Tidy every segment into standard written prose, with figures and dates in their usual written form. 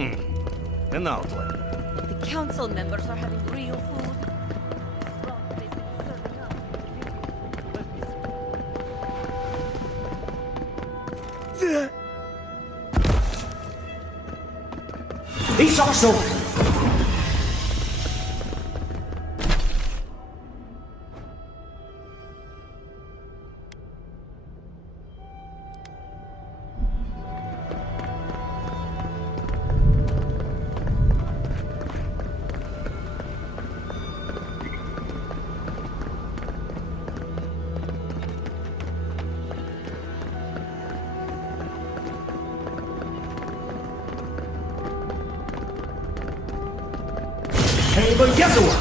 An outlet. The council members are having real food. Rock basically serving up. Ý xót xô. Heaven Gathua.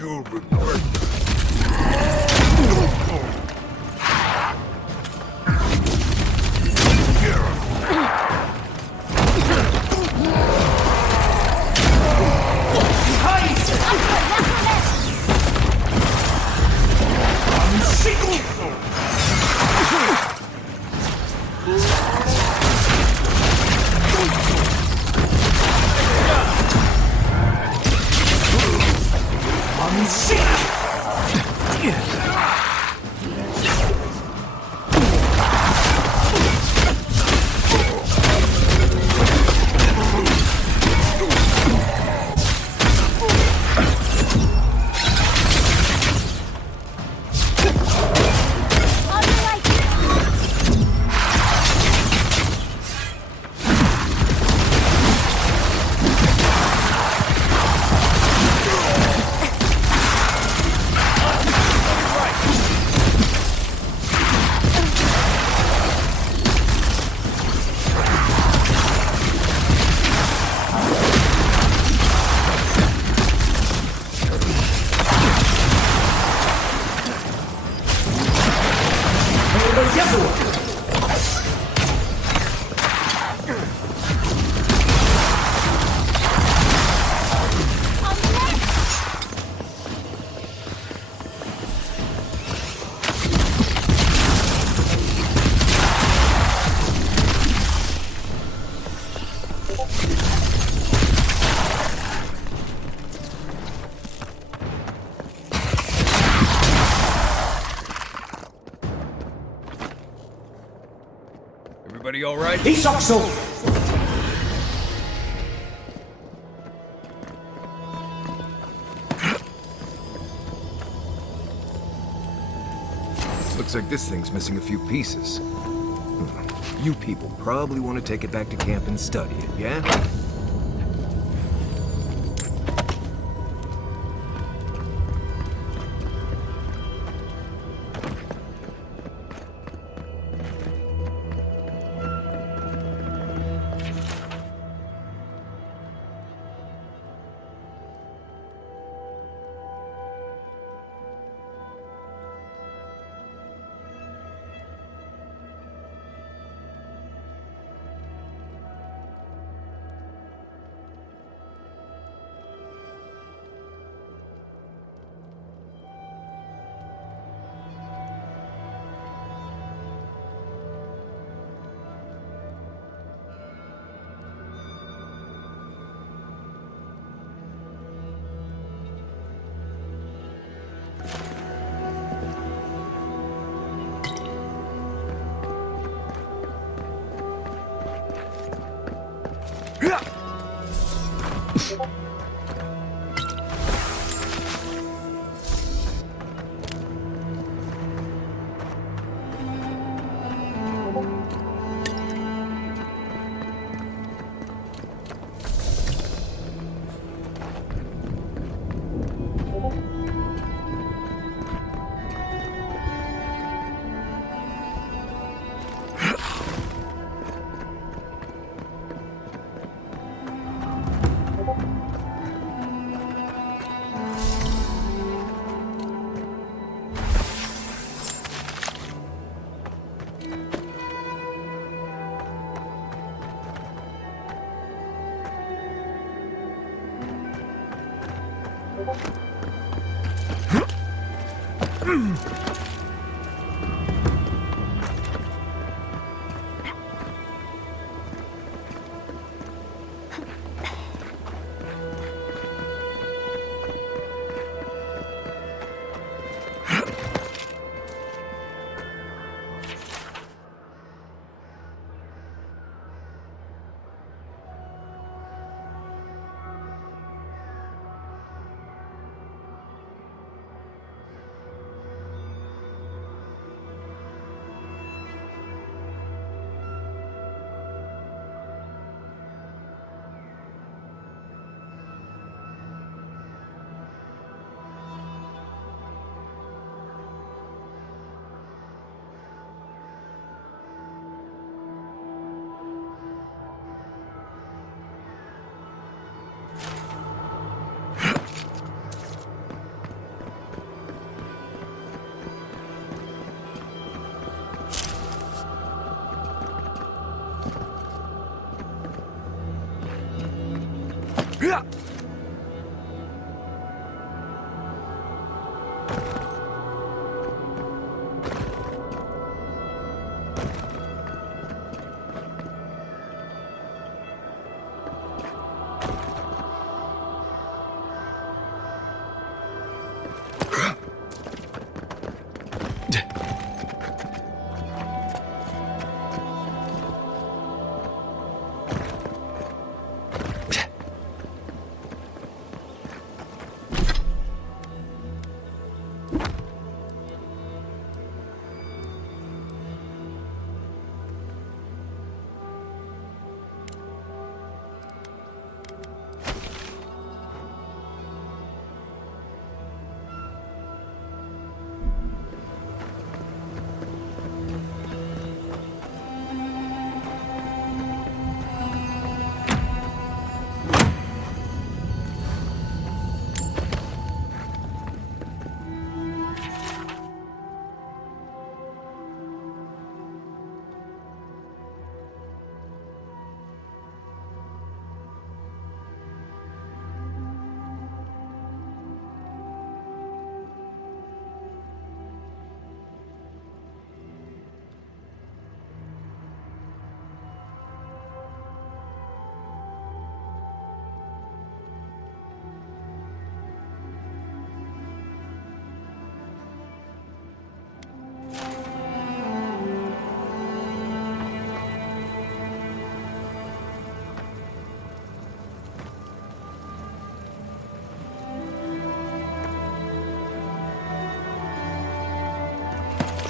You'll regret Everybody all right? Isoxo! Looks like this thing's missing a few pieces. You people probably want to take it back to camp and study it, yeah?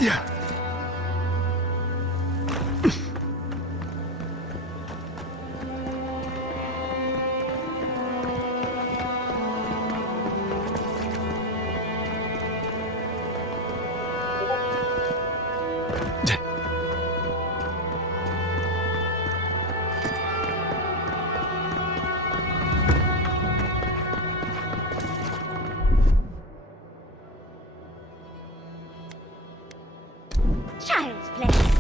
Yeah. Child's play.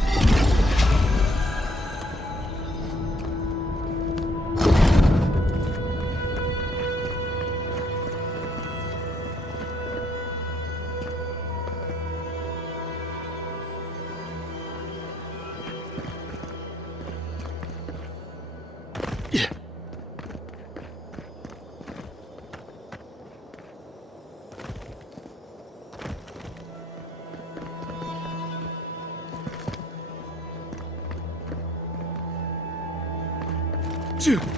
Yeah.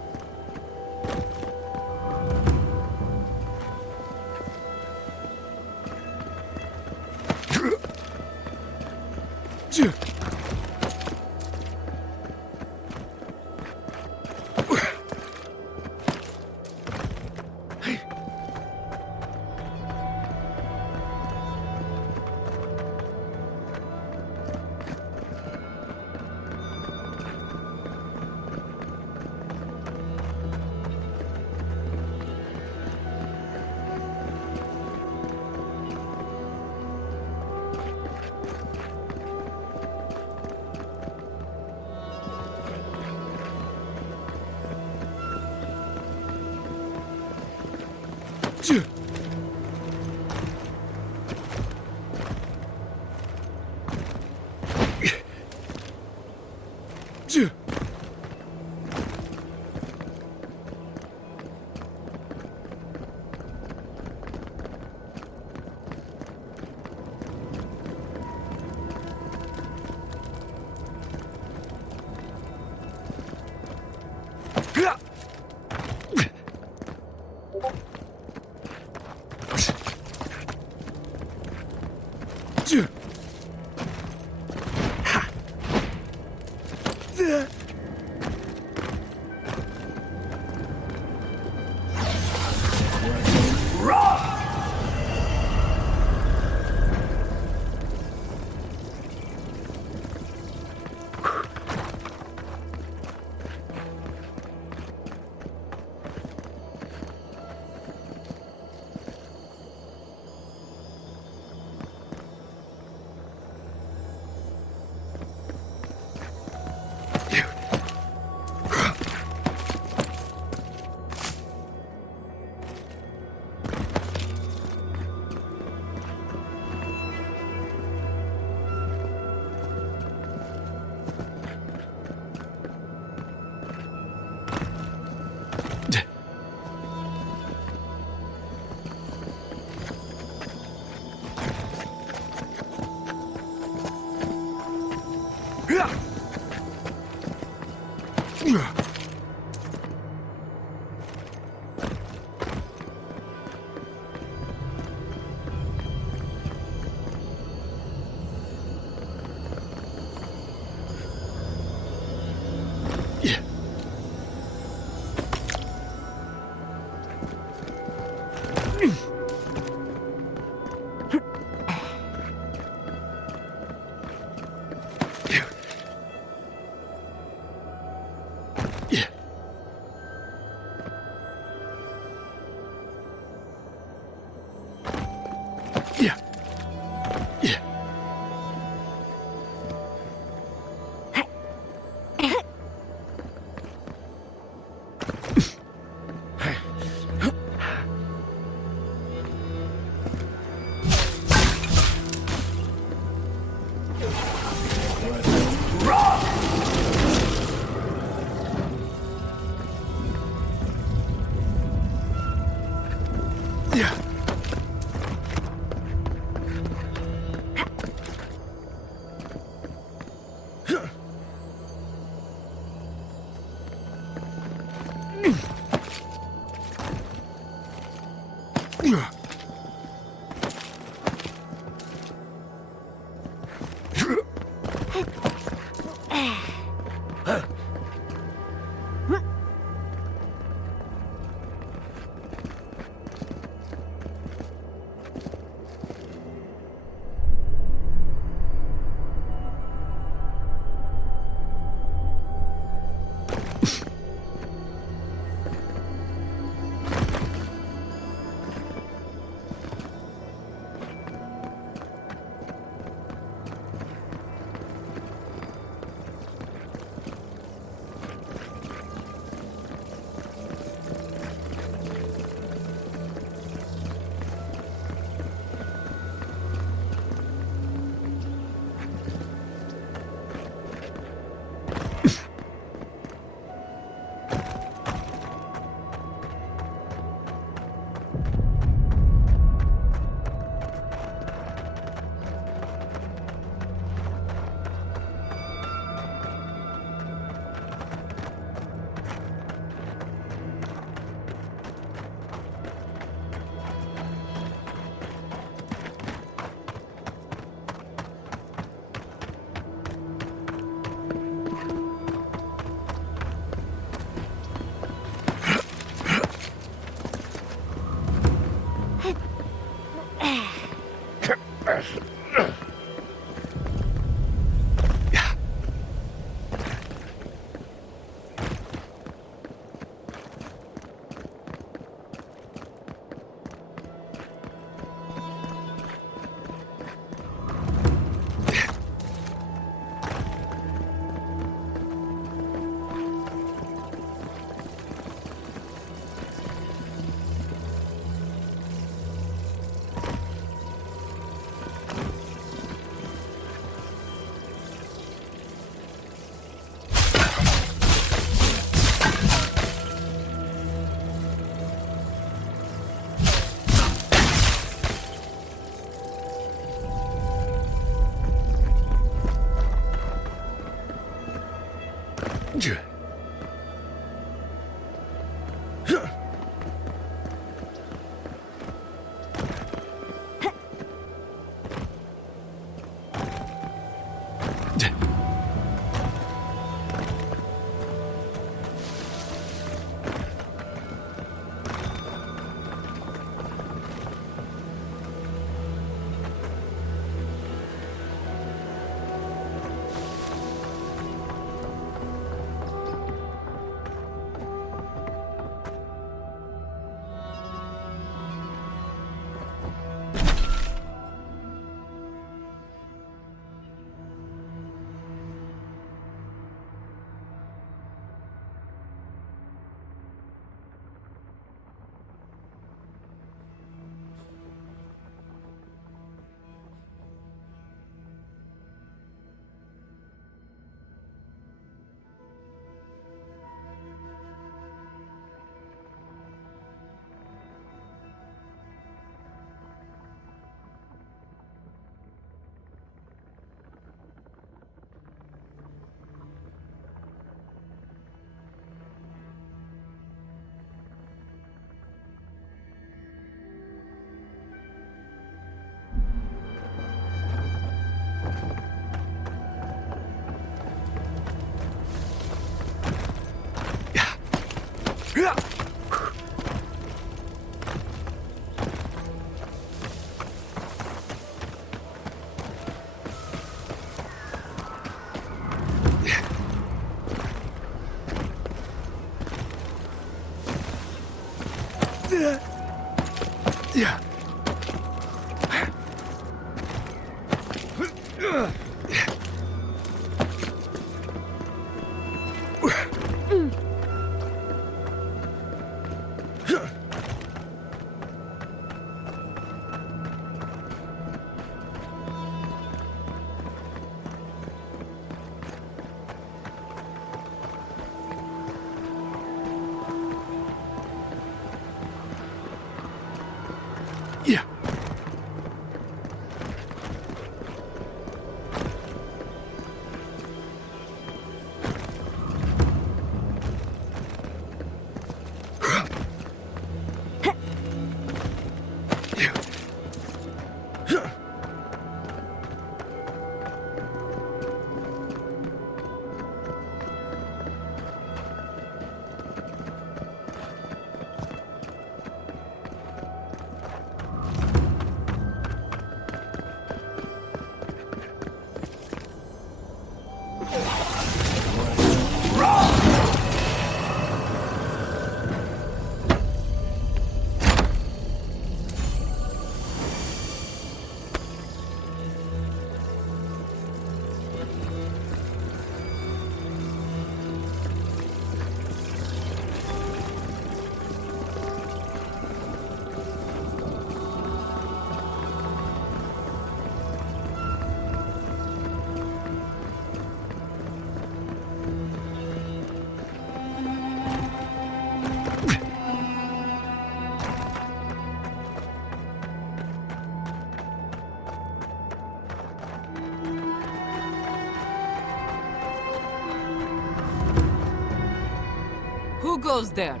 goes there?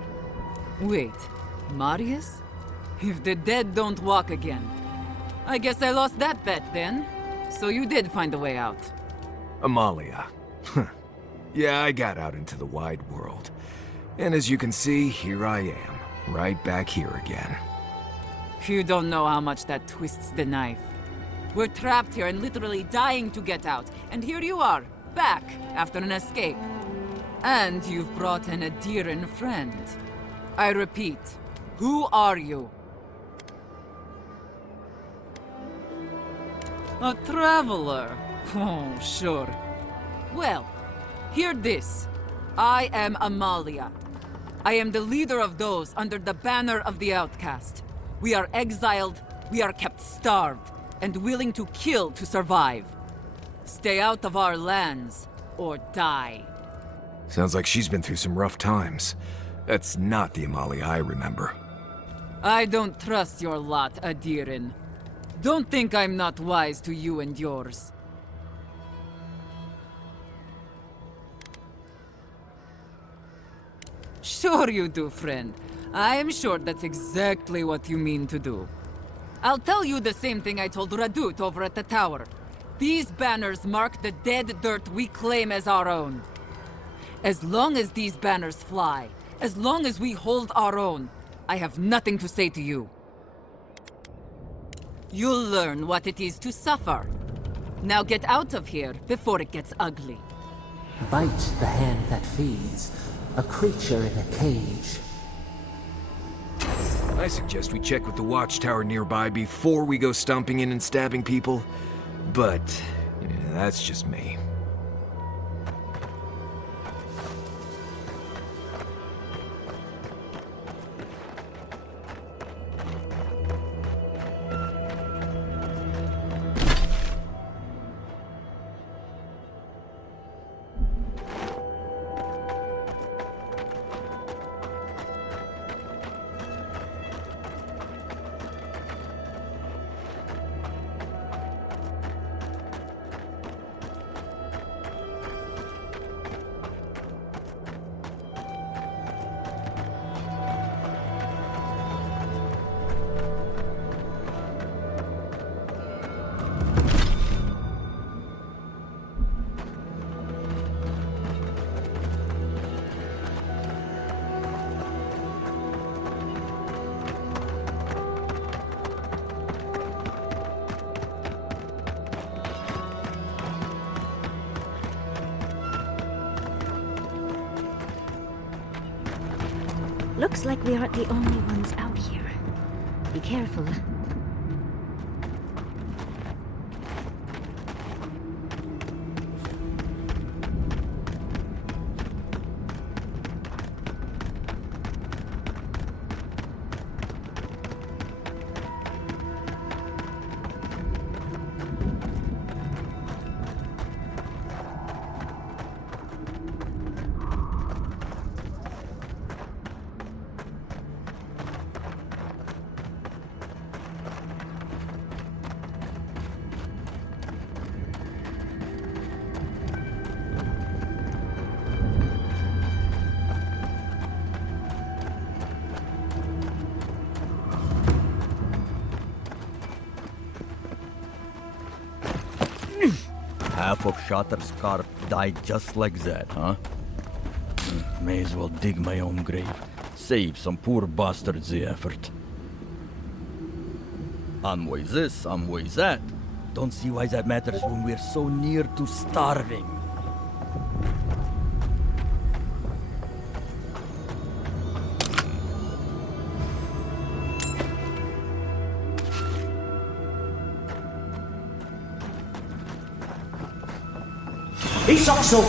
Wait, Marius? If the dead don't walk again. I guess I lost that bet then. So you did find a way out. Amalia. Yeah, I got out into the wide world. And as you can see, here I am, right back here again. You don't know how much that twists the knife. We're trapped here and literally dying to get out. And here you are, back after an escape. And you've brought an Adiran friend. I repeat, who are you? A traveler. Oh, sure. Well, hear this. I am Amalia. I am the leader of those under the banner of the outcast. We are exiled, we are kept starved, and willing to kill to survive. Stay out of our lands, or die. Sounds like she's been through some rough times. That's not the Amalia I remember. I don't trust your lot, Adiran. Don't think I'm not wise to you and yours. Sure you do, friend. I am sure that's exactly what you mean to do. I'll tell you the same thing I told Radut over at the tower. These banners mark the dead dirt we claim as our own. As long as these banners fly, as long as we hold our own, I have nothing to say to you. You'll learn what it is to suffer. Now get out of here before it gets ugly. Bite the hand that feeds, a creature in a cage. I suggest we check with the watchtower nearby before we go stomping in and stabbing people. But, yeah, that's just me. Looks like we aren't the only ones out here. Be careful. Half of Shatter's carp died just like that, huh? May as well dig my own grave. Save some poor bastards the effort. Envoy this, envoy that. Don't see why that matters when we're so near to starving. He's also.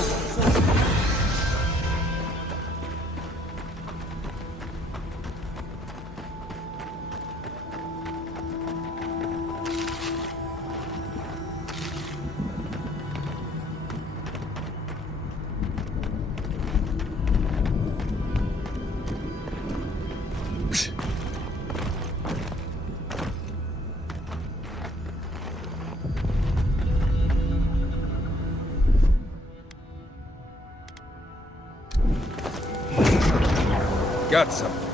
got something.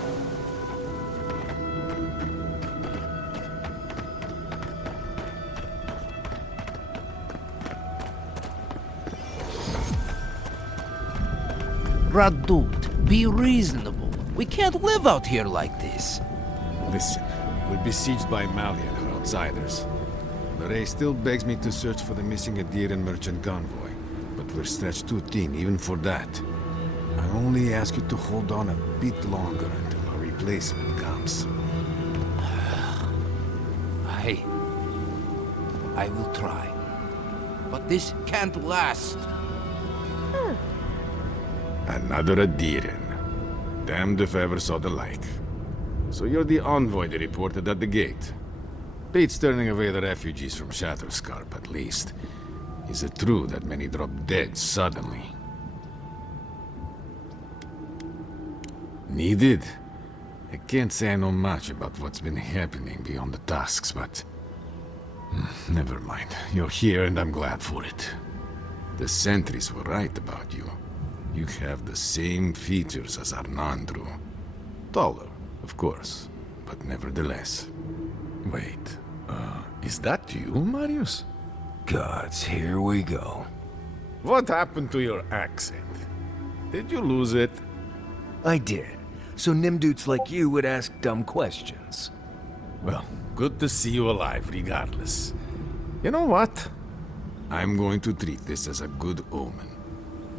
Radut, be reasonable. We can't live out here like this. Listen, we're besieged by Mali and her outsiders. Lorraine still begs me to search for the missing Adirian merchant convoy, but we're stretched too thin even for that. I only ask you to hold on a bit longer until a replacement comes. I will try. But this can't last. Another Adirian. Damned if I ever saw the like. So you're the envoy they reported at the gate. Beats turning away the refugees from Shatterscarp, at least. Is it true that many drop dead suddenly? Needed? I can't say I know much about what's been happening beyond the tasks, but... never mind. You're here and I'm glad for it. The sentries were right about you. You have the same features as Arnandru. Taller, of course, but nevertheless. Wait, is that you, Marius? Gods, here we go. What happened to your accent? Did you lose it? I did. So Nimdudes like you would ask dumb questions. Well, good to see you alive, regardless. You know what? I'm going to treat this as a good omen.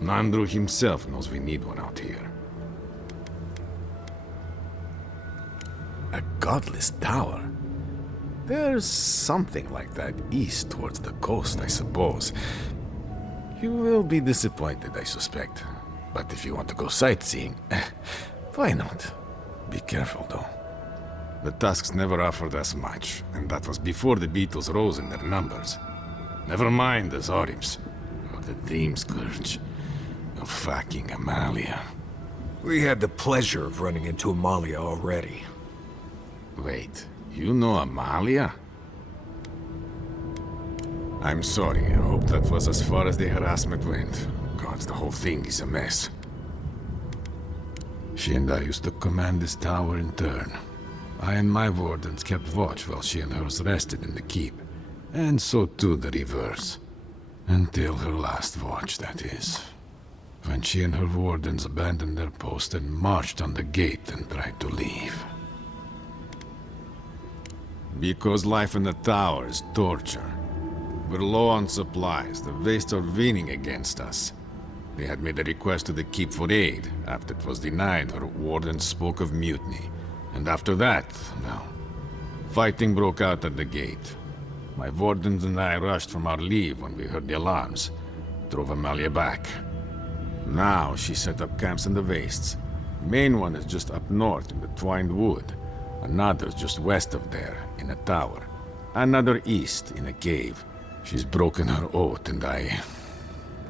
Nandru himself knows we need one out here. A godless tower? There's something like that east towards the coast, I suppose. You will be disappointed, I suspect. But if you want to go sightseeing, why not? Be careful, though. The Tusks never offered us much, and that was before the Beetles rose in their numbers. Never mind the Zoribs, or the Dream Scourge. Oh, fucking Amalia. We had the pleasure of running into Amalia already. Wait, you know Amalia? I'm sorry, I hope that was as far as the harassment went. Gods, the whole thing is a mess. She and I used to command this tower in turn. I and my wardens kept watch while she and hers rested in the keep. And so too the reverse. Until her last watch, that is. When she and her wardens abandoned their post and marched on the gate and tried to leave. Because life in the tower is torture. We're low on supplies. The Vastes are winning against us. They had made a request to the keep for aid. After it was denied, her wardens spoke of mutiny. And after that, well, fighting broke out at the gate. My wardens and I rushed from our leave when we heard the alarms. Drove Amalia back. Now she set up camps in the Vastes. Main one is just up north in the Twined Wood. Another's just west of there, in a tower. Another east, in a cave. She's broken her oath and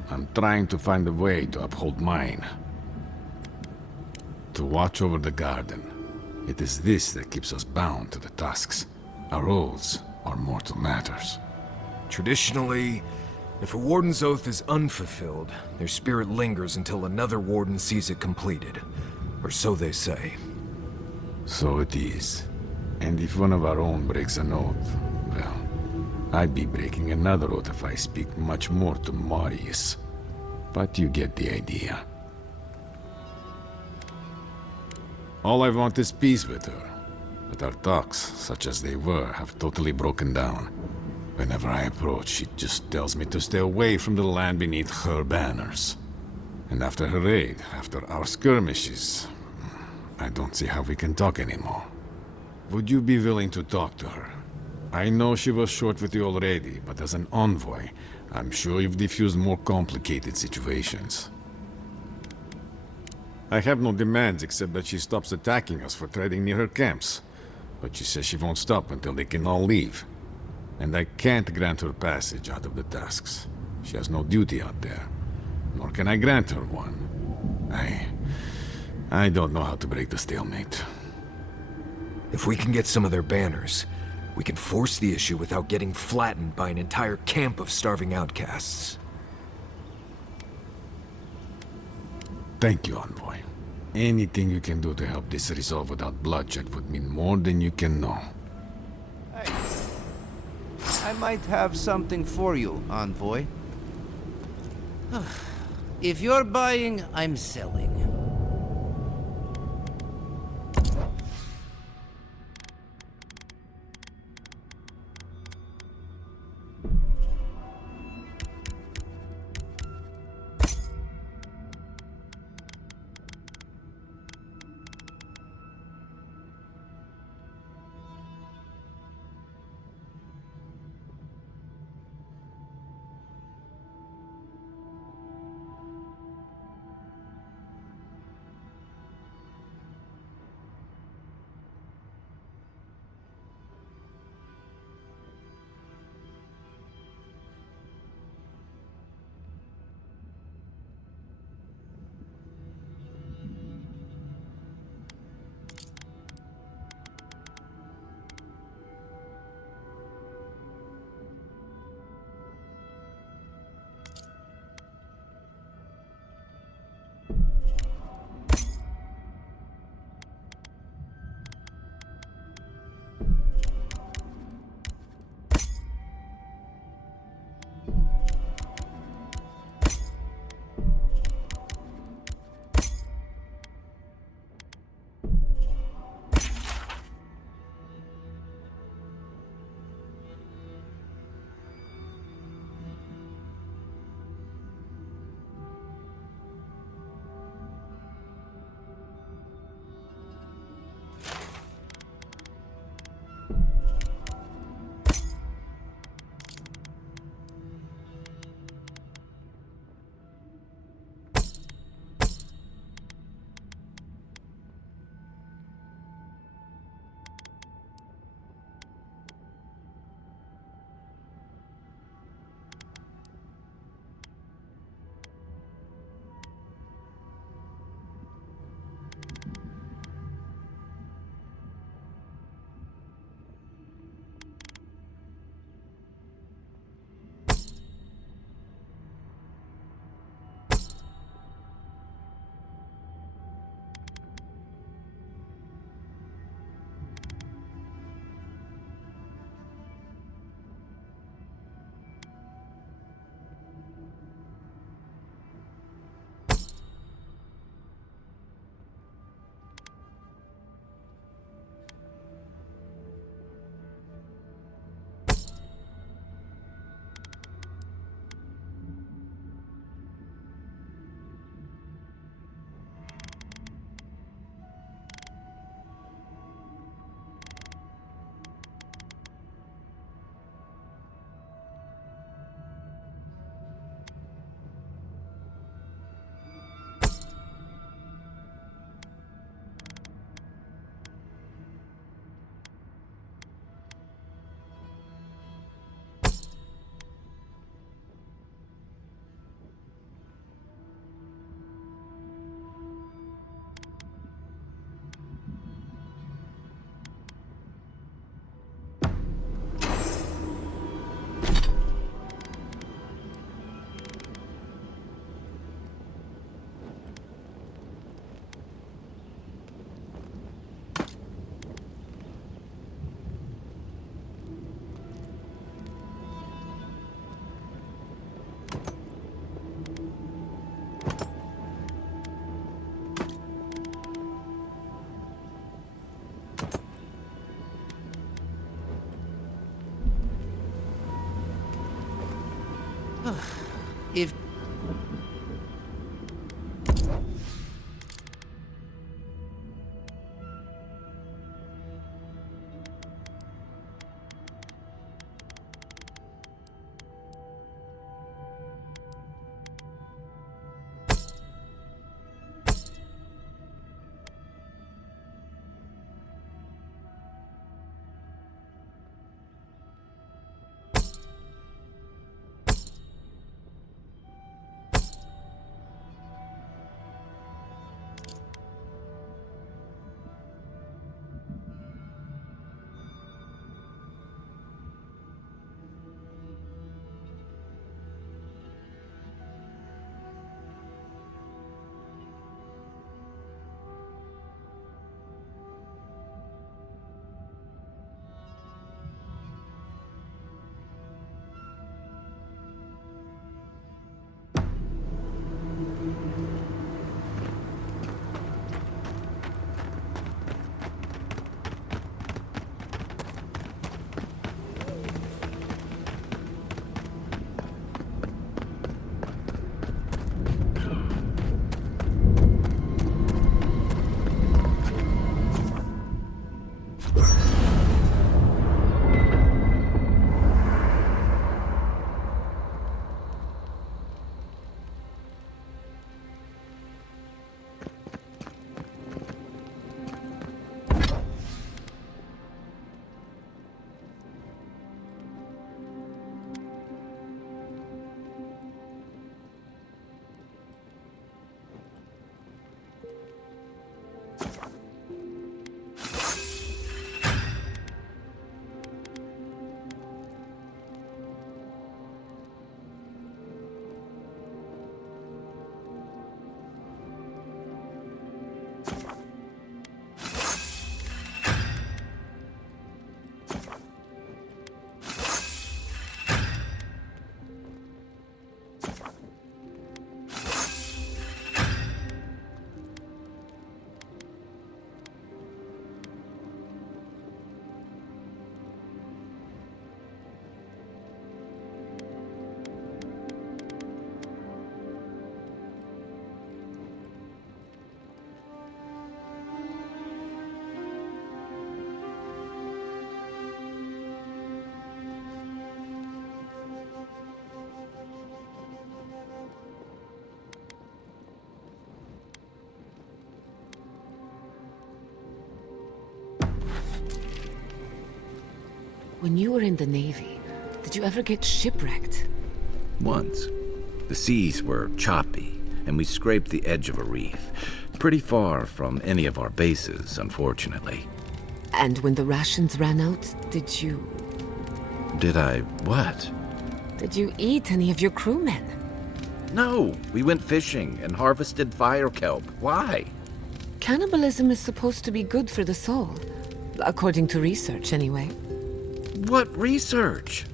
I'm trying to find a way to uphold mine. To watch over the garden. It is this that keeps us bound to the Tusks. Our oaths are mortal matters. Traditionally, if a warden's oath is unfulfilled, their spirit lingers until another warden sees it completed. Or so they say. So it is. And if one of our own breaks an oath, well, I'd be breaking another oath if I speak much more to Marius. But you get the idea. All I want is peace with her. But our talks, such as they were, have totally broken down. Whenever I approach, she just tells me to stay away from the land beneath her banners. And after her raid, after our skirmishes, I don't see how we can talk anymore. Would you be willing to talk to her? I know she was short with you already, but as an envoy, I'm sure you've diffused more complicated situations. I have no demands except that she stops attacking us for treading near her camps. But she says she won't stop until they can all leave. And I can't grant her passage out of the tasks. She has no duty out there. Nor can I grant her one. I don't know how to break the stalemate. If we can get some of their banners, we can force the issue without getting flattened by an entire camp of starving outcasts. Thank you, Envoy. Anything you can do to help this resolve without bloodshed would mean more than you can know. Hey, I might have something for you, Envoy. If you're buying, I'm selling. When you were in the Navy, did you ever get shipwrecked? Once. The seas were choppy, and we scraped the edge of a reef. Pretty far from any of our bases, unfortunately. And when the rations ran out, did you... Did I what? Did you eat any of your crewmen? No, we went fishing and harvested fire kelp. Why? Cannibalism is supposed to be good for the soul. According to research, anyway. What research?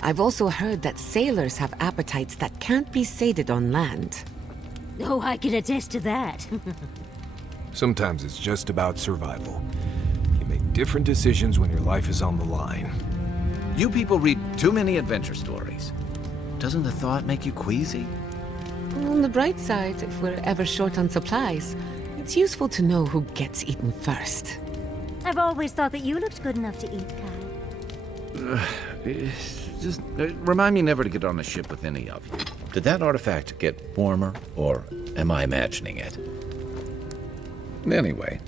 I've also heard that sailors have appetites that can't be sated on land. Oh, I can attest to that. Sometimes it's just about survival. You make different decisions when your life is on the line. You people read too many adventure stories. Doesn't the thought make you queasy? On the bright side, if we're ever short on supplies, it's useful to know who gets eaten first. I've always thought that you looked good enough to eat, Kai. Just remind me never to get on a ship with any of you. Did that artifact get warmer, or am I imagining it? Anyway,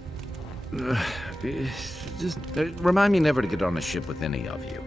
just remind me never to get on a ship with any of you.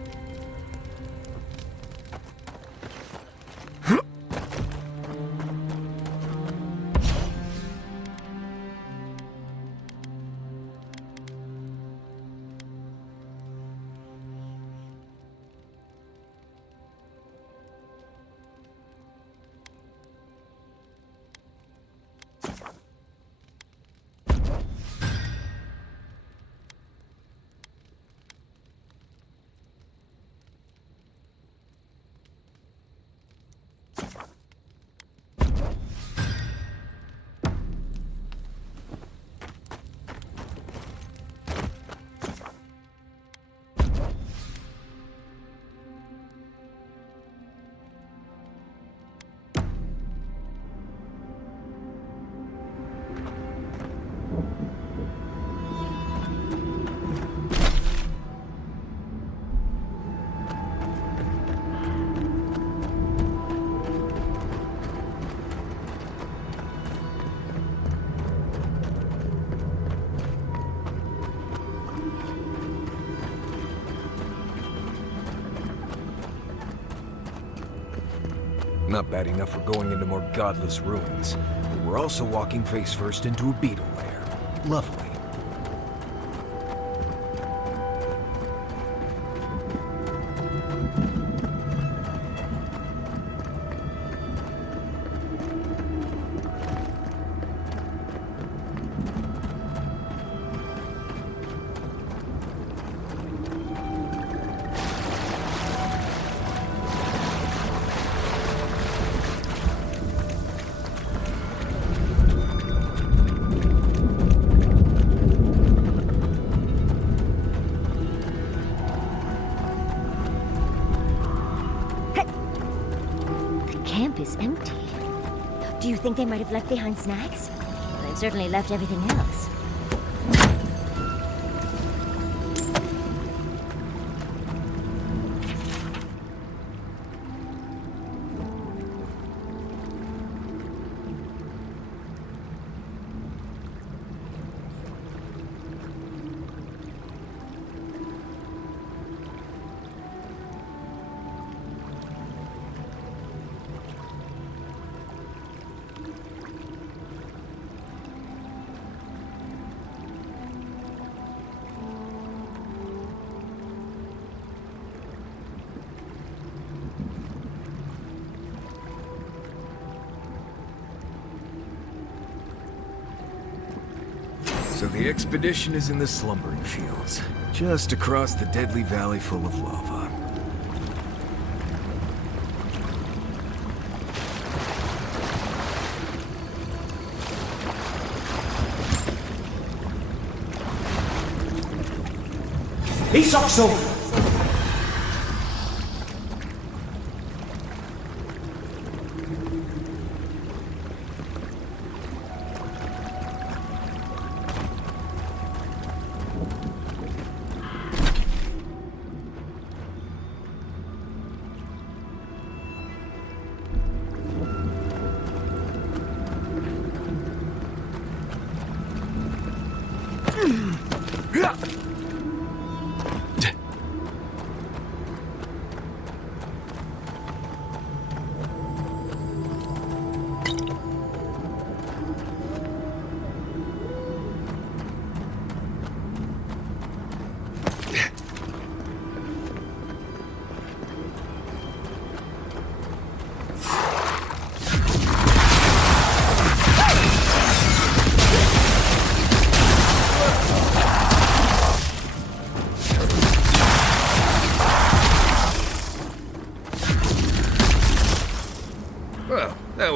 Not bad enough for going into more godless ruins, but we're also walking face first into a beetle lair. Lovely. Is empty. Do you think they might have left behind snacks? They've certainly left everything else. So the expedition is in the slumbering fields, just across the deadly valley full of lava. He's also...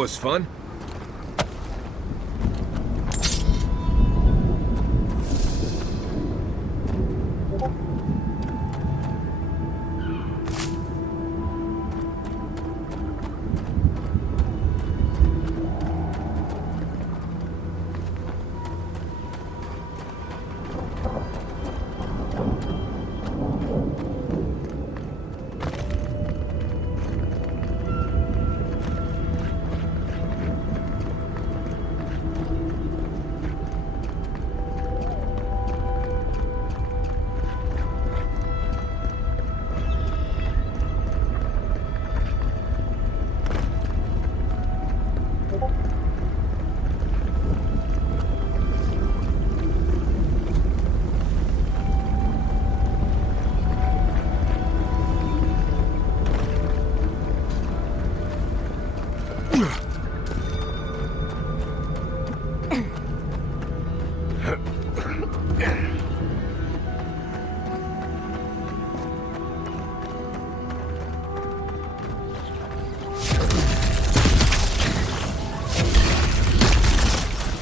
was fun.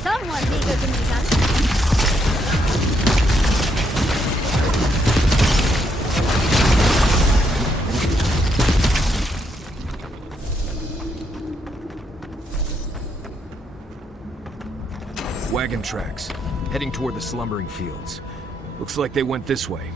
Someone eager to meet us. Wagon tracks, heading toward the slumbering fields. Looks like they went this way.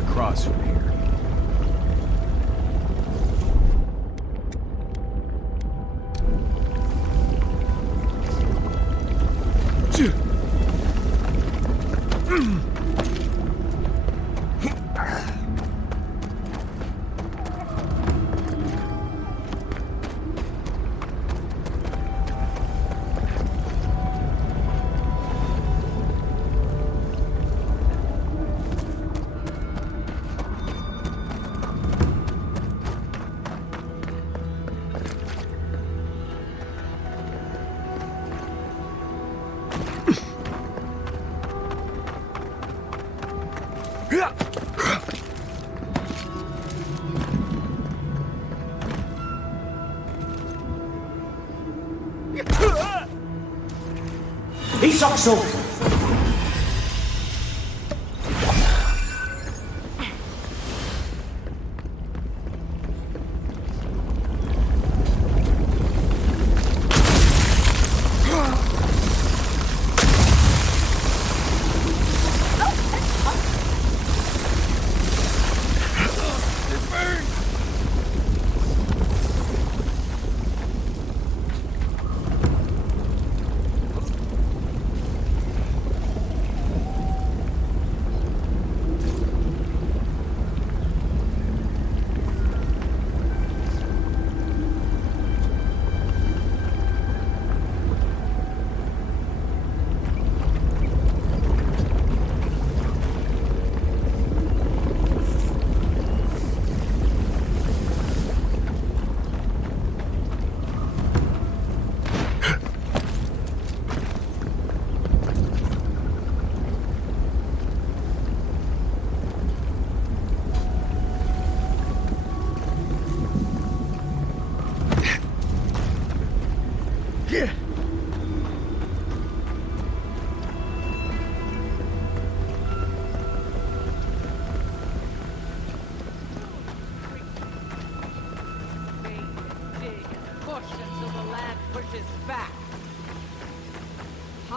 Across from here. He sucks so. How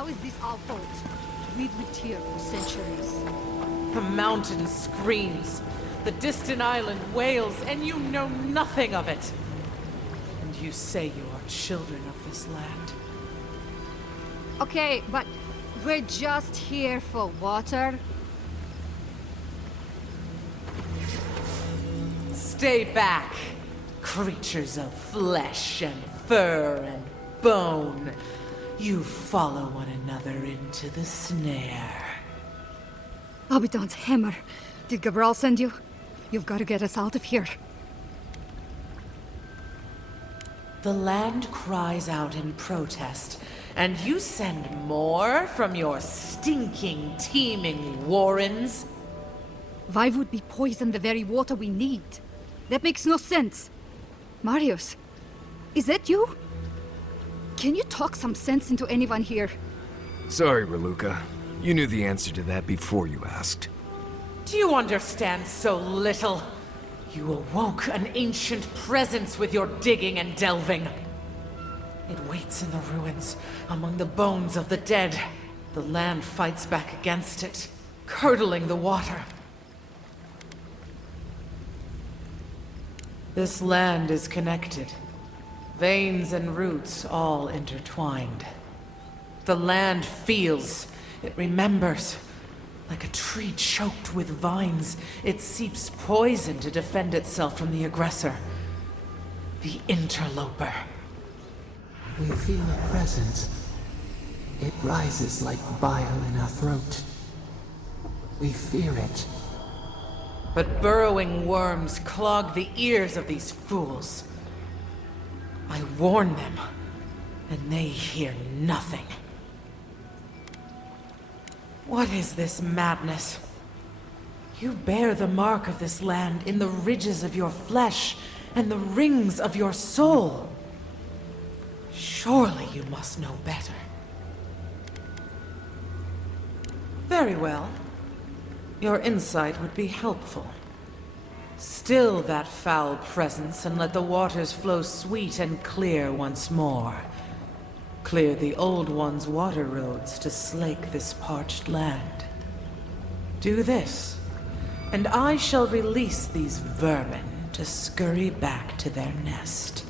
is this our fault? We've lived here for centuries. The mountain screams, the distant island wails, and you know nothing of it. And you say you are children of this land. Okay, but we're just here for water. Stay back, creatures of flesh and fur and bone. You follow one another into the snare. Abaddon's hammer. Did Gabriel send you? You've got to get us out of here. The land cries out in protest, and you send more from your stinking, teeming warrens? Why would we poison the very water we need? That makes no sense. Marius, is that you? Can you talk some sense into anyone here? Sorry, Raluca. You knew the answer to that before you asked. Do you understand so little? You awoke an ancient presence with your digging and delving. It waits in the ruins, among the bones of the dead. The land fights back against it, curdling the water. This land is connected. Veins and roots all intertwined. The land feels, it remembers. Like a tree choked with vines, it seeps poison to defend itself from the aggressor. The interloper. We feel a presence. It rises like bile in our throat. We fear it. But burrowing worms clog the ears of these fools. I warn them, and they hear nothing. What is this madness? You bear the mark of this land in the ridges of your flesh and the rings of your soul. Surely you must know better. Very well. Your insight would be helpful. Still that foul presence and let the waters flow sweet and clear once more. Clear the old one's water roads to slake this parched land. Do this, and I shall release these vermin to scurry back to their nest.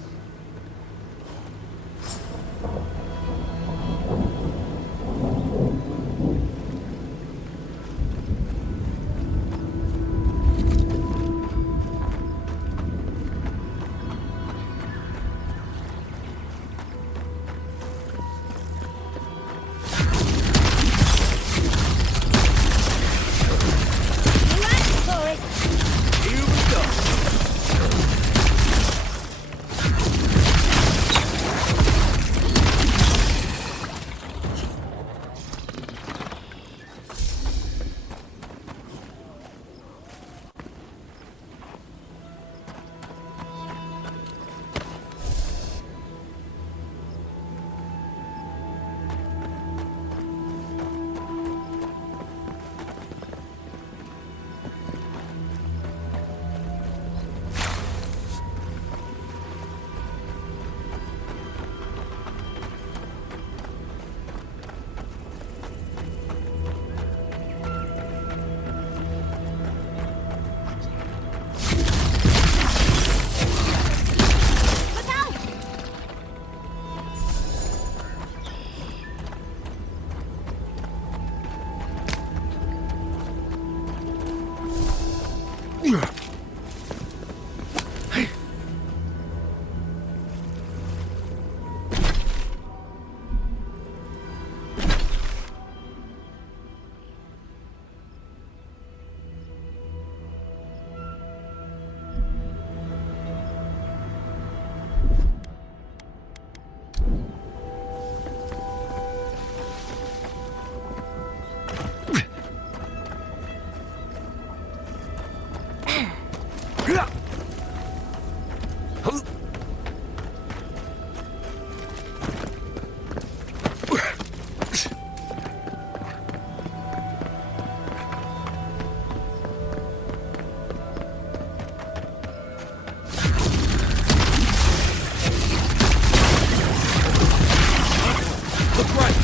Look right!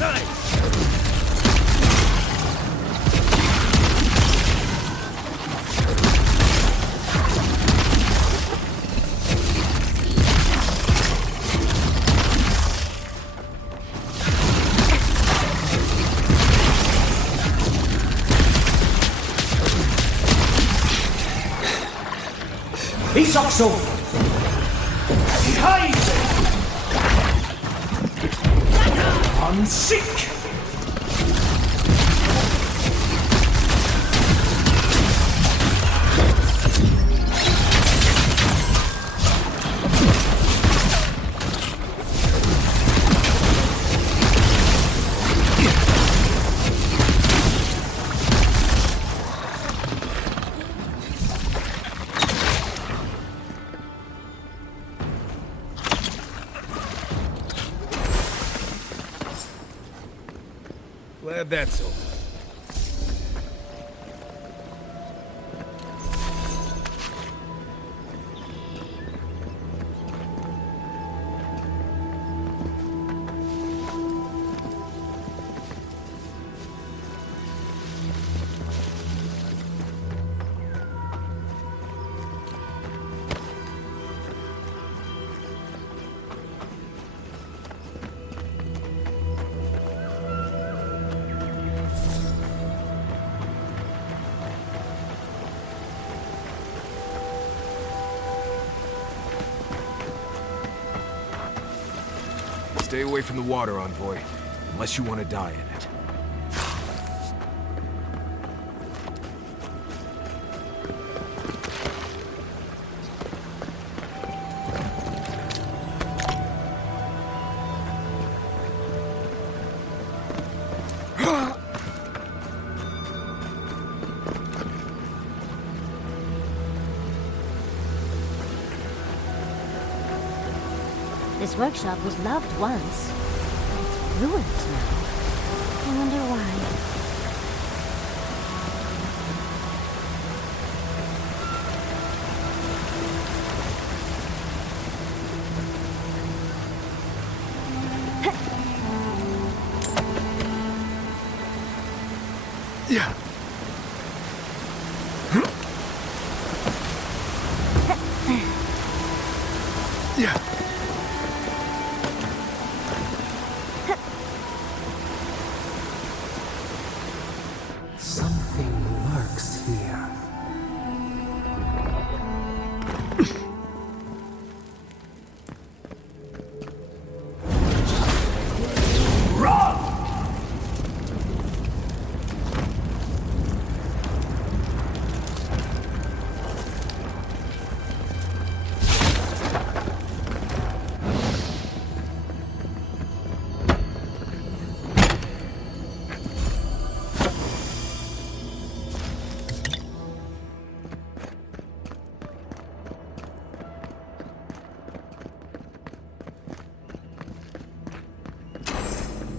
Nice! He's also behind on sick. Glad that's over. Stay away from the water, Envoy, unless you want to die in it. This workshop was loved once. It's ruined now. I wonder why. Yeah. Yeah. Something lurks here.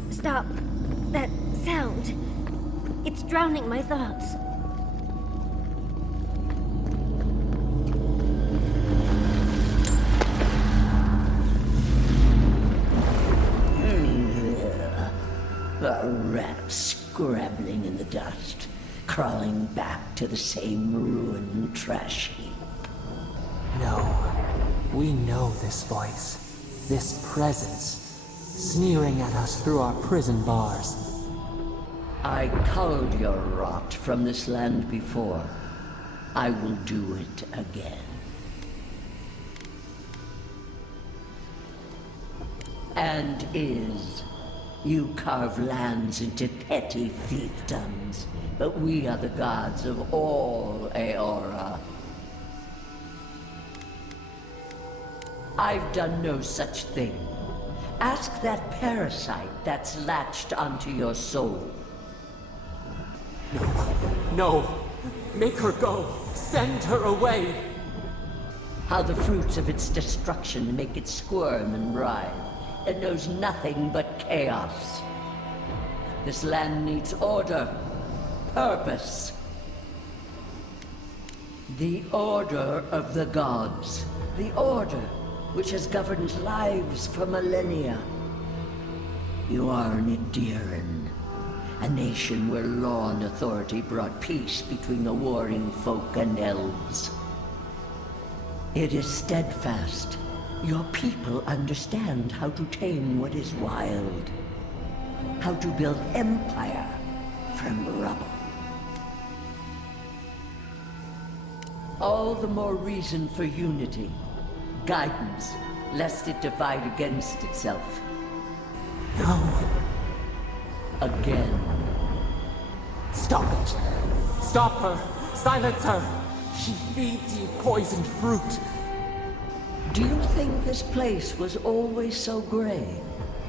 Stop. That sound. It's drowning my thoughts. A rat scrabbling in the dust, crawling back to the same ruined trash heap. No. We know this voice. This presence. Sneering at us through our prison bars. I culled your rot from this land before. I will do it again. And you carve lands into petty fiefdoms, but we are the gods of all Eora. I've done no such thing. Ask that parasite that's latched onto your soul. No. Make her go. Send her away. How the fruits of its destruction make it squirm and writhe. It knows nothing but chaos. This land needs order, purpose. The order of the gods. The order which has governed lives for millennia. You are an Ederan, a nation where law and authority brought peace between the warring folk and elves. It is steadfast. Your people understand how to tame what is wild, how to build empire from rubble. All the more reason for unity, guidance, lest it divide against itself. No. Again. Stop it. Stop her. Silence her. She feeds you poisoned fruit. Do you think this place was always so gray,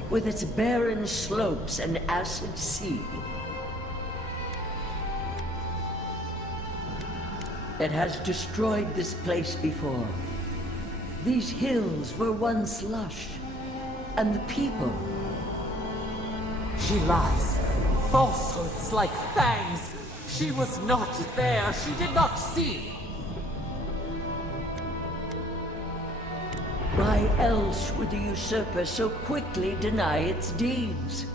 with its barren slopes and acid sea? It has destroyed this place before. These hills were once lush, and the people. She lies. Falsehoods like fangs. She was not there. She did not see. Why else would the usurper so quickly deny its deeds?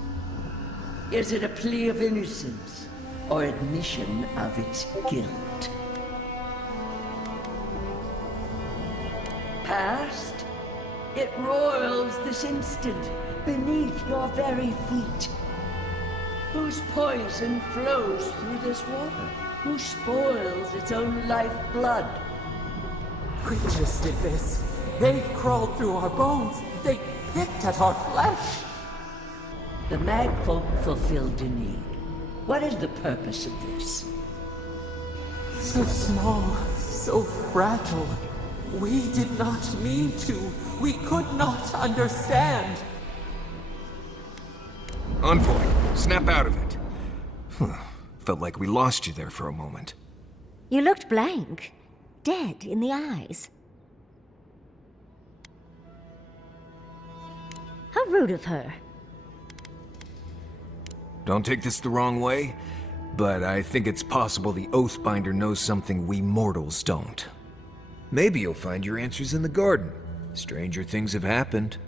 Is it a plea of innocence, or admission of its guilt? Past? It roils this instant, beneath your very feet. Whose poison flows through this water? Who spoils its own lifeblood? Creatures did this. They crawled through our bones. They picked at our flesh. The Magfolk fulfilled a need. What is the purpose of this? So small, so fragile. We did not mean to. We could not understand. Envoy, snap out of it. Felt like we lost you there for a moment. You looked blank. Dead in the eyes. How rude of her. Don't take this the wrong way, but I think it's possible the Oathbinder knows something we mortals don't. Maybe you'll find your answers in the garden. Stranger things have happened.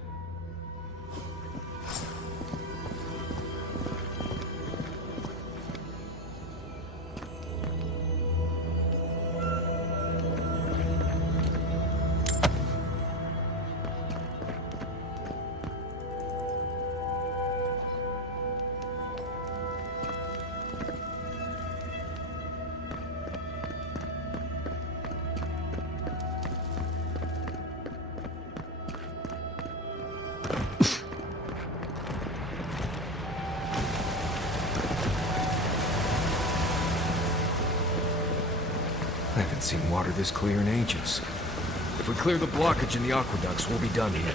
I haven't seen water this clear in ages. If we clear the blockage in the aqueducts, we'll be done here.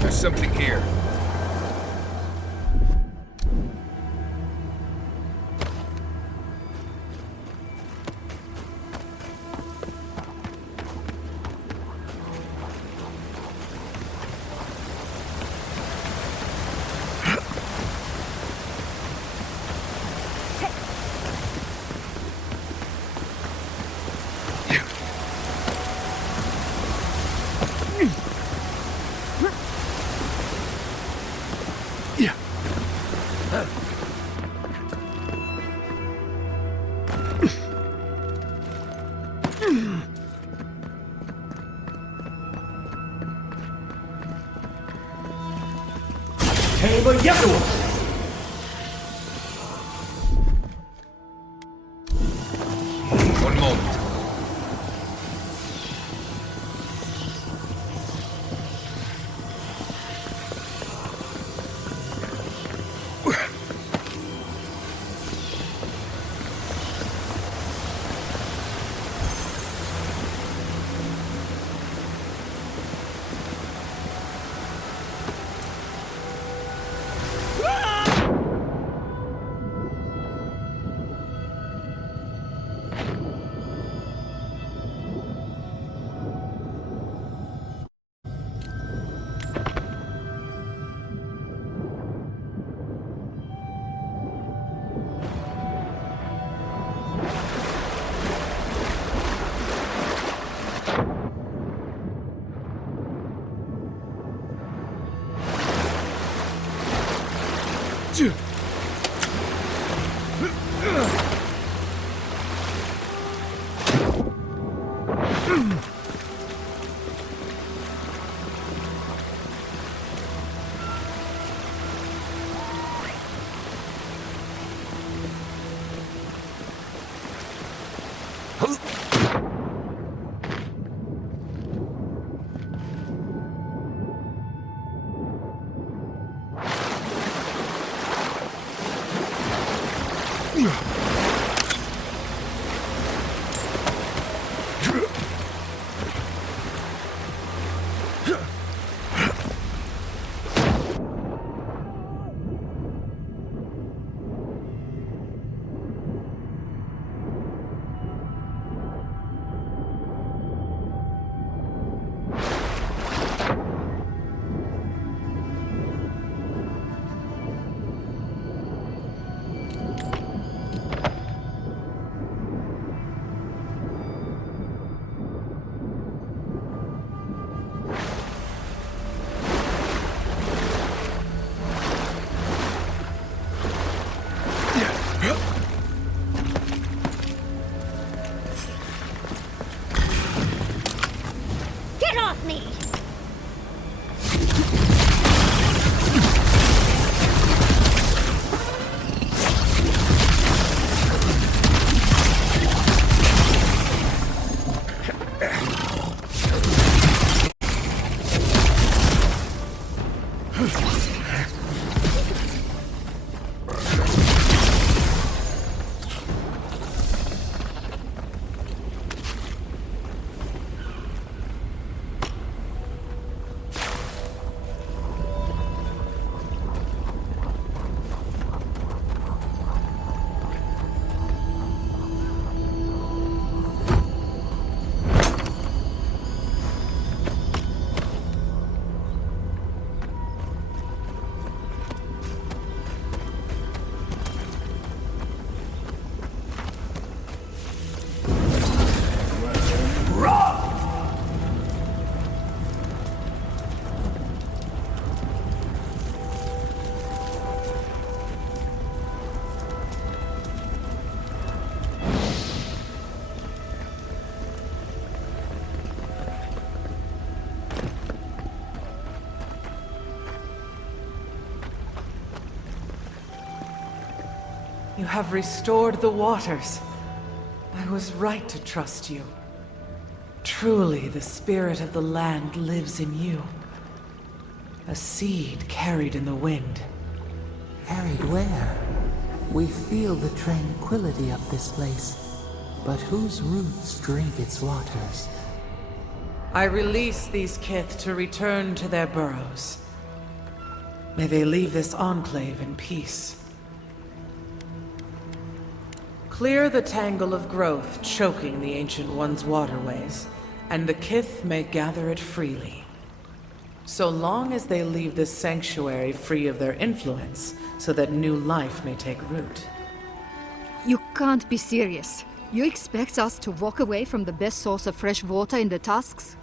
There's something here. Tabor Yellow! One moment. Get off me! You have restored the waters. I was right to trust you. Truly, the spirit of the land lives in you. A seed carried in the wind. Carried where? We feel the tranquility of this place, but whose roots drink its waters? I release these kith to return to their burrows. May they leave this enclave in peace. Clear the tangle of growth choking the Ancient One's waterways, and the kith may gather it freely. So long as they leave this sanctuary free of their influence, so that new life may take root. You can't be serious. You expect us to walk away from the best source of fresh water in the Tusks?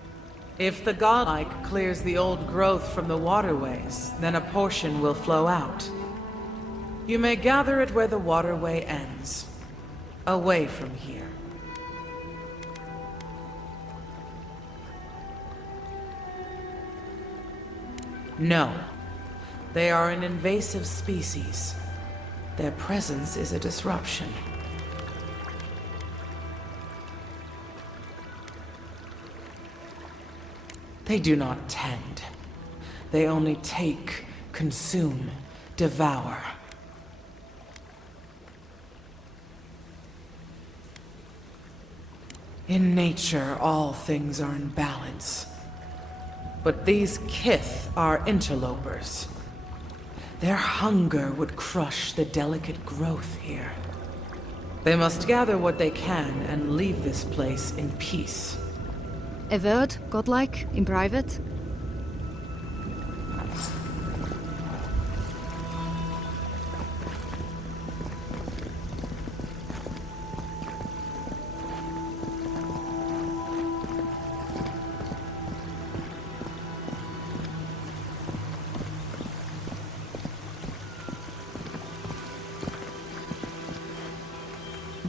If the godlike clears the old growth from the waterways, then a portion will flow out. You may gather it where the waterway ends. Away from here. No. They are an invasive species. Their presence is a disruption. They do not tend. They only take, consume, devour. In nature, all things are in balance. But these kith are interlopers. Their hunger would crush the delicate growth here. They must gather what they can and leave this place in peace. Avowed, godlike, in private?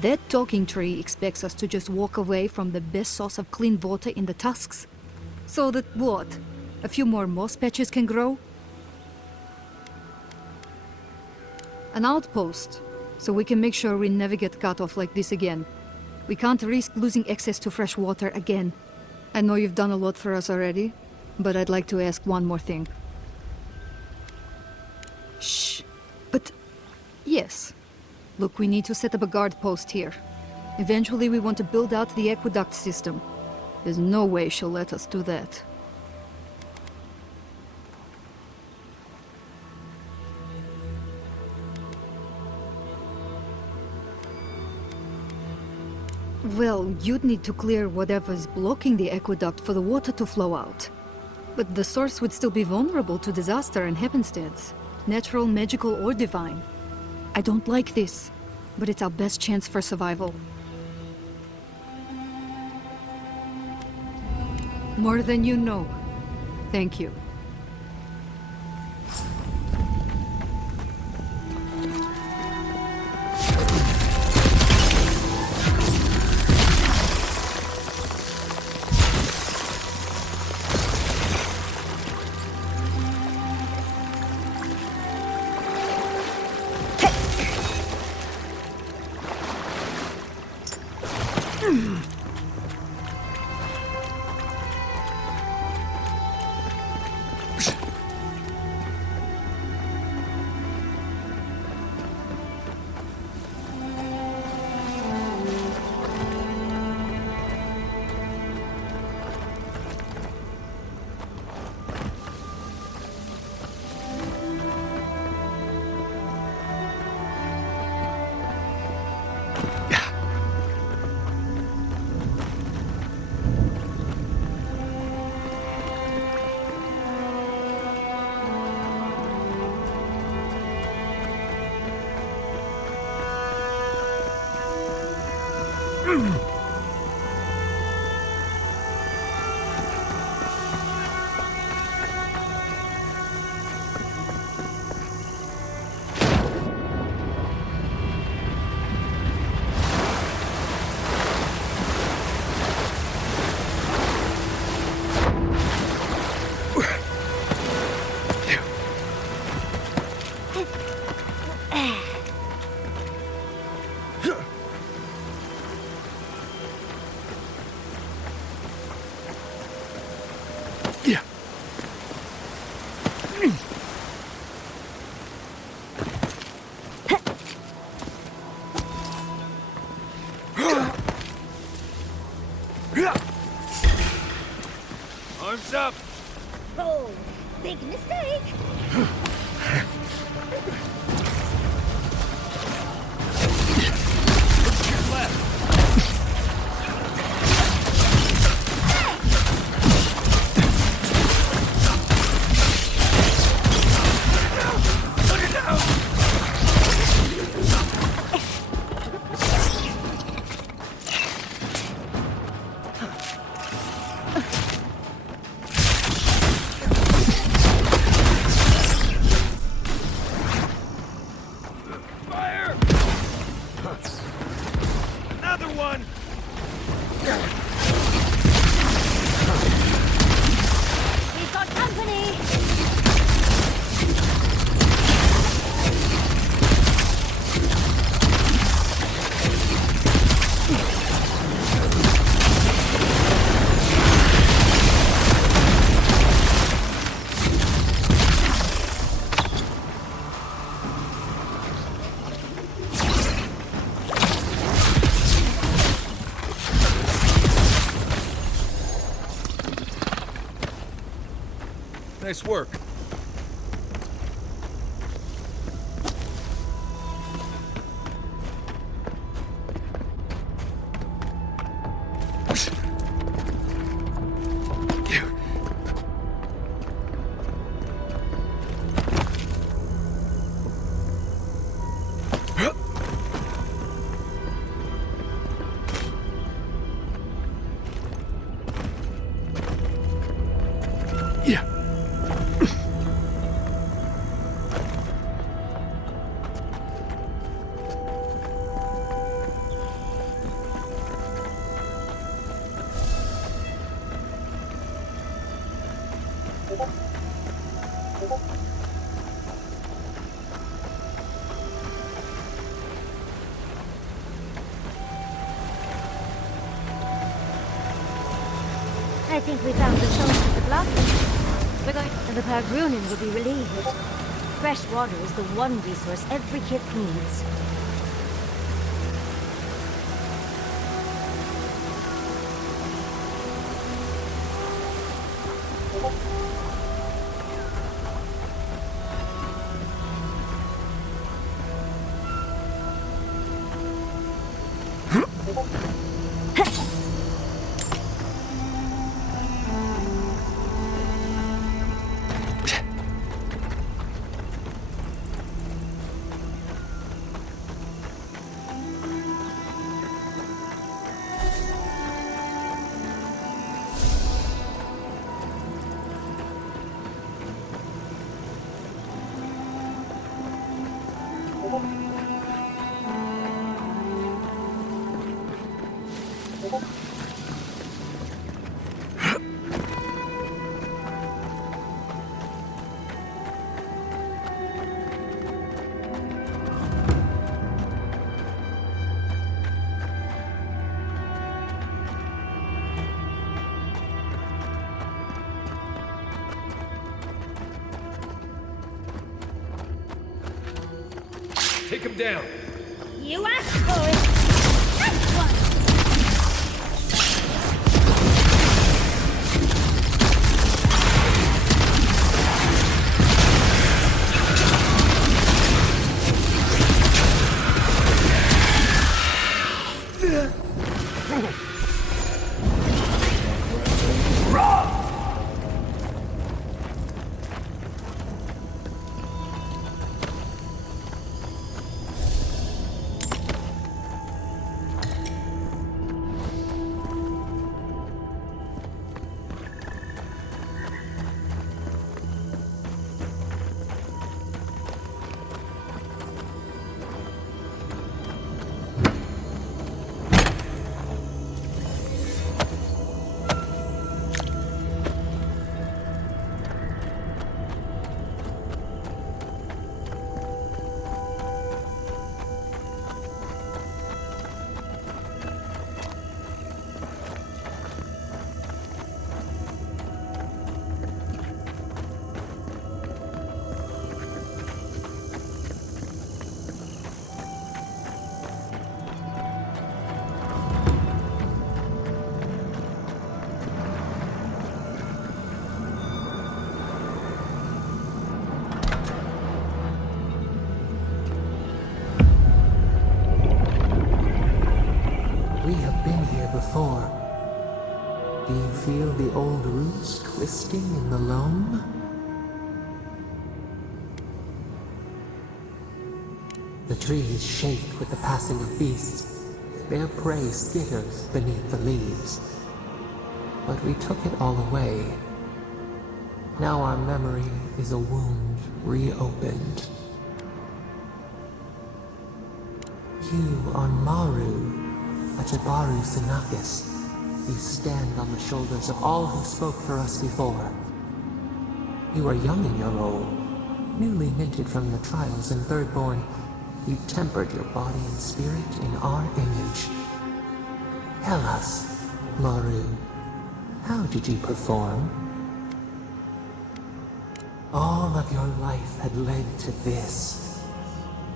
That talking tree expects us to just walk away from the best source of clean water in the tusks. So that what? A few more moss patches can grow? An outpost, so we can make sure we never get cut off like this again. We can't risk losing access to fresh water again. I know you've done a lot for us already, but I'd like to ask one more thing. Shh. But yes. Look, we need to set up a guard post here. Eventually we want to build out the aqueduct system. There's no way she'll let us do that. Well, you'd need to clear whatever's blocking the aqueduct for the water to flow out. But the source would still be vulnerable to disaster and happenstance. Natural, magical, or divine. I don't like this, but it's our best chance for survival. More than you know. Thank you. Arms up! Oh, big mistake! Nice work. I think we found the source of the blockage. We're going, and the Pargrunin will be relieved. Fresh water is the one resource every kid needs. Take him down. You asked for it! That's one! We have been here before. Do you feel the old roots twisting in the loam? The trees shake with the passing of beasts. Their prey skitters beneath the leaves. But we took it all away. Now our memory is a wound reopened. You are Maru, a Jabaru Sinakis. You stand on the shoulders of all who spoke for us before. You are young in your role, newly minted from your trials in Thirdborn. You tempered your body and spirit in our image. Tell us, Maru, how did you perform? All of your life had led to this.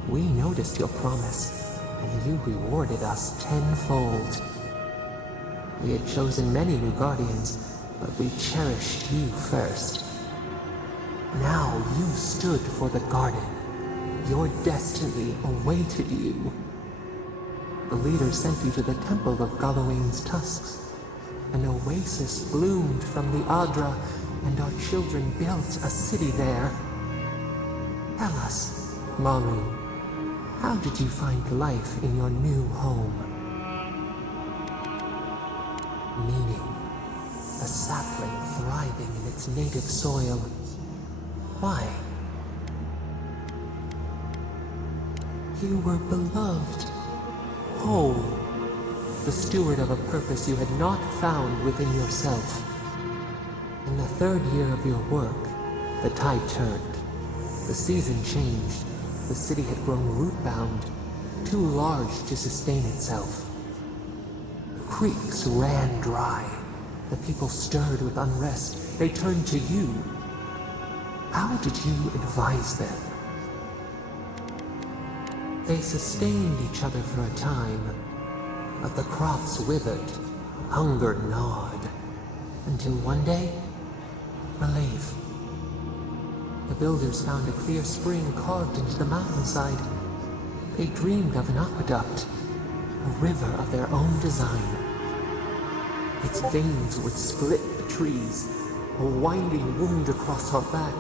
We noticed your promise, and you rewarded us tenfold. We had chosen many new guardians, but we cherished you first. Now you stood for the garden. Your destiny awaited you. The leader sent you to the temple of Galawain's tusks. An oasis bloomed from the Adra, and our children built a city there. Tell us, Maru, how did you find life in your new home? Meaning, a sapling thriving in its native soil. Why? You were beloved, whole, the steward of a purpose you had not found within yourself. In the 3rd year of your work, the tide turned. The season changed. The city had grown root-bound, too large to sustain itself. The creeks ran dry. The people stirred with unrest. They turned to you. How did you advise them? They sustained each other for a time, but the crops withered, hunger gnawed, until one day, relief. The builders found a clear spring carved into the mountainside. They dreamed of an aqueduct, a river of their own design. Its veins would split the trees, a winding wound across our back.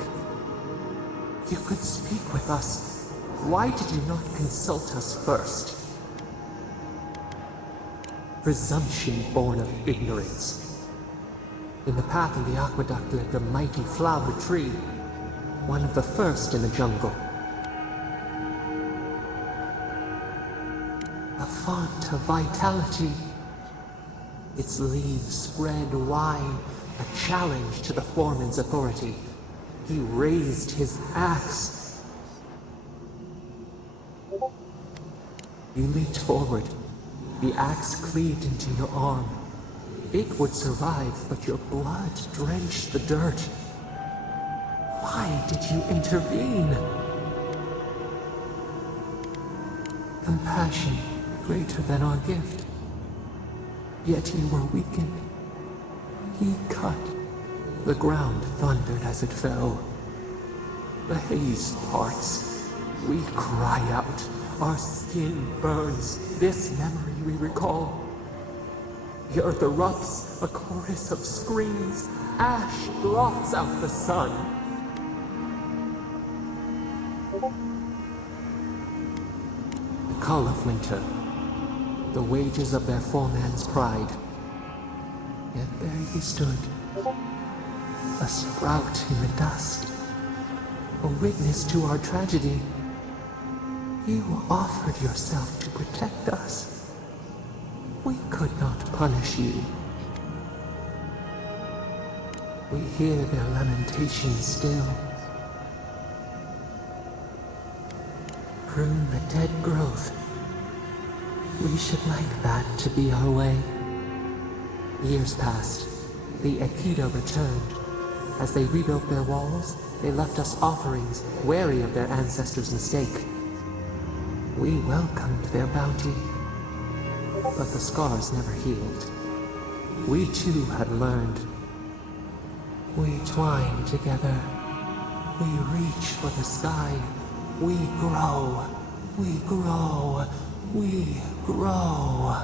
You could speak with us. Why did you not consult us first? Presumption born of ignorance. In the path of the aqueduct lived a mighty flower tree, one of the first in the jungle. A font of vitality. Its leaves spread wide, a challenge to the foreman's authority. He raised his axe. You leaped forward. The axe cleaved into your arm. It would survive, but your blood drenched the dirt. Why did you intervene? Compassion greater than our gift. Yet you were weakened. He cut. The ground thundered as it fell. The haze parts. We cry out. Our skin burns. This memory we recall. The earth erupts, a chorus of screams. Ash blots out the sun. The cull of winter. The wages of their foreman's pride. Yet there he stood. A sprout in the dust. A witness to our tragedy. You offered yourself to protect us. We could not punish you. We hear their lamentations still. Prune the dead growth. We should like that to be our way. Years passed. The Akita returned. As they rebuilt their walls, they left us offerings, wary of their ancestors' mistake. We welcomed their bounty, but the scars never healed. We too had learned. We twine together. We reach for the sky. We grow. We grow. We grow.